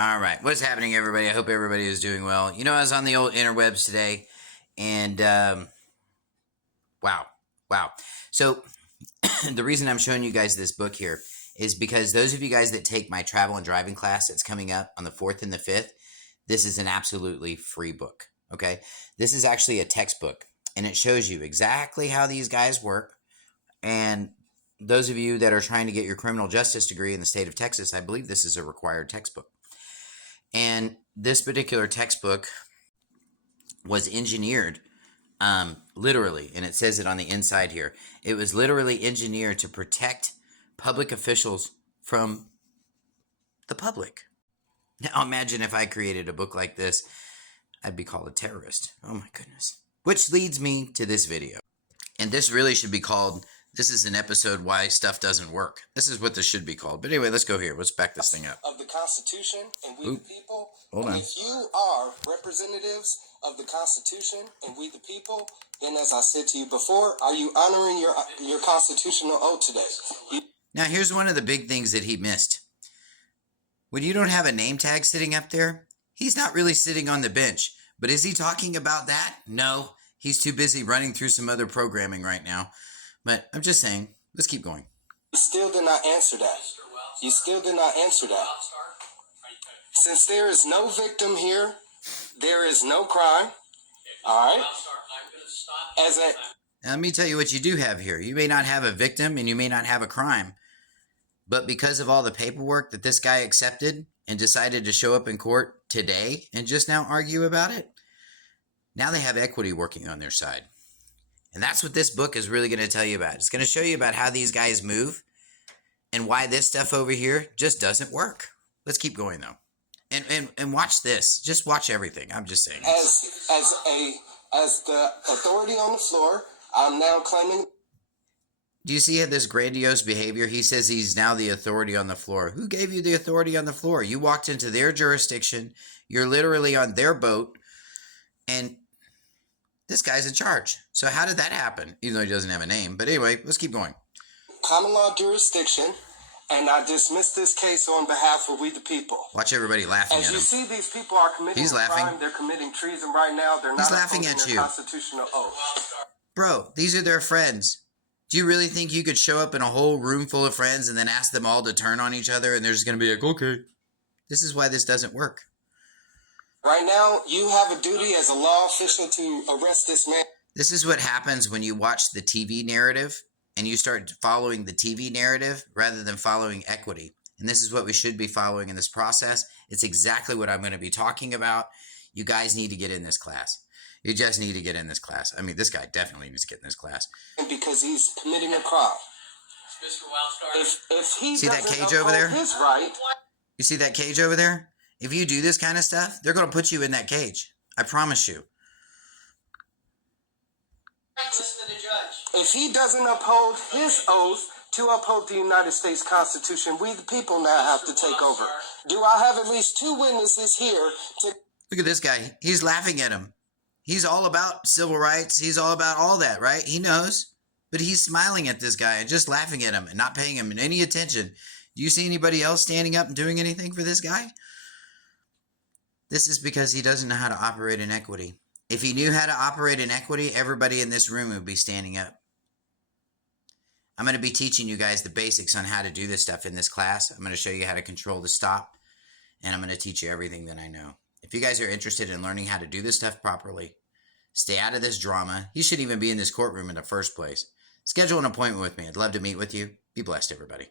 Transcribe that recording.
All right. What's happening, everybody? I hope everybody is doing well. You know, I was on the old interwebs today, and wow. So the reason I'm showing you guys this book here is because those of you guys that take my travel and driving class that's coming up on the 4th and the 5th, this is an absolutely free book, okay? This is actually a textbook, and it shows you exactly how these guys work. And those of you that are trying to get your criminal justice degree in the state of Texas, I believe this is a required textbook. And this particular textbook was engineered, literally, and it says it on the inside here. It was literally engineered to protect public officials from the public. Now imagine if I created a book like this, I'd be called a terrorist. Oh my goodness. Which leads me to this video. And this really should be called, this is an episode why stuff doesn't work. This is what this should be called. But anyway, let's go here. Let's back this thing up. Of the Constitution and we the people. Hold on. If you are representatives of the Constitution and we the people, then as I said to you before, are you honoring your constitutional oath today? Now here's one of the big things that he missed. When you don't have a name tag sitting up there, he's not really sitting on the bench. But is he talking about that? No. He's too busy running through some other programming right now. But I'm just saying, let's keep going. You still did not answer that. You still did not answer that. Since there is no victim here, there is no crime. All right? Now, let me tell you what you do have here. You may not have a victim and you may not have a crime. But because of all the paperwork that this guy accepted and decided to show up in court today and just now argue about it, now they have equity working on their side. And that's what this book is really going to tell you about. It's going to show you about how these guys move and why this stuff over here just doesn't work. Let's keep going, though. And watch this. Just watch everything. I'm just saying. As the authority on the floor, I'm now claiming... Do you see this grandiose behavior? He says he's now the authority on the floor. Who gave you the authority on the floor? You walked into their jurisdiction. You're literally on their boat. And this guy's in charge. So how did that happen? Even though he doesn't have a name. But anyway, let's keep going. Common law jurisdiction, and I dismiss this case on behalf of we the people. Watch everybody laughing at him. As you see, these people are committing He's laughing. crime. They're committing treason right now. They're not laughing at upholding you. their constitutional oath. Bro, these are their friends. Do you really think you could show up in a whole room full of friends and then ask them all to turn on each other and they're just going to be like, okay. This is why this doesn't work. Right now, you have a duty as a law official to arrest this man. This is what happens when you watch the TV narrative and you start following the TV narrative rather than following equity. And this is what we should be following in this process. It's exactly what I'm going to be talking about. You guys need to get in this class. You just need to get in this class. I mean, this guy definitely needs to get in this class. Because he's committing a crime. If he see that doesn't cage over there? His right. You see that cage over there? If you do this kind of stuff, they're going to put you in that cage. I promise you. Listen to the judge. If he doesn't uphold his oath to uphold the United States Constitution, we the people now have to take over. Do I have at least 2 witnesses here to... Look at this guy. He's laughing at him. He's all about civil rights. He's all about all that, right? He knows. But he's smiling at this guy and just laughing at him and not paying him any attention. Do you see anybody else standing up and doing anything for this guy? This is because he doesn't know how to operate in equity. If he knew how to operate in equity, everybody in this room would be standing up. I'm going to be teaching you guys the basics on how to do this stuff in this class. I'm going to show you how to control the stop. And I'm going to teach you everything that I know. If you guys are interested in learning how to do this stuff properly, stay out of this drama. You shouldn't even be in this courtroom in the first place. Schedule an appointment with me. I'd love to meet with you. Be blessed, everybody.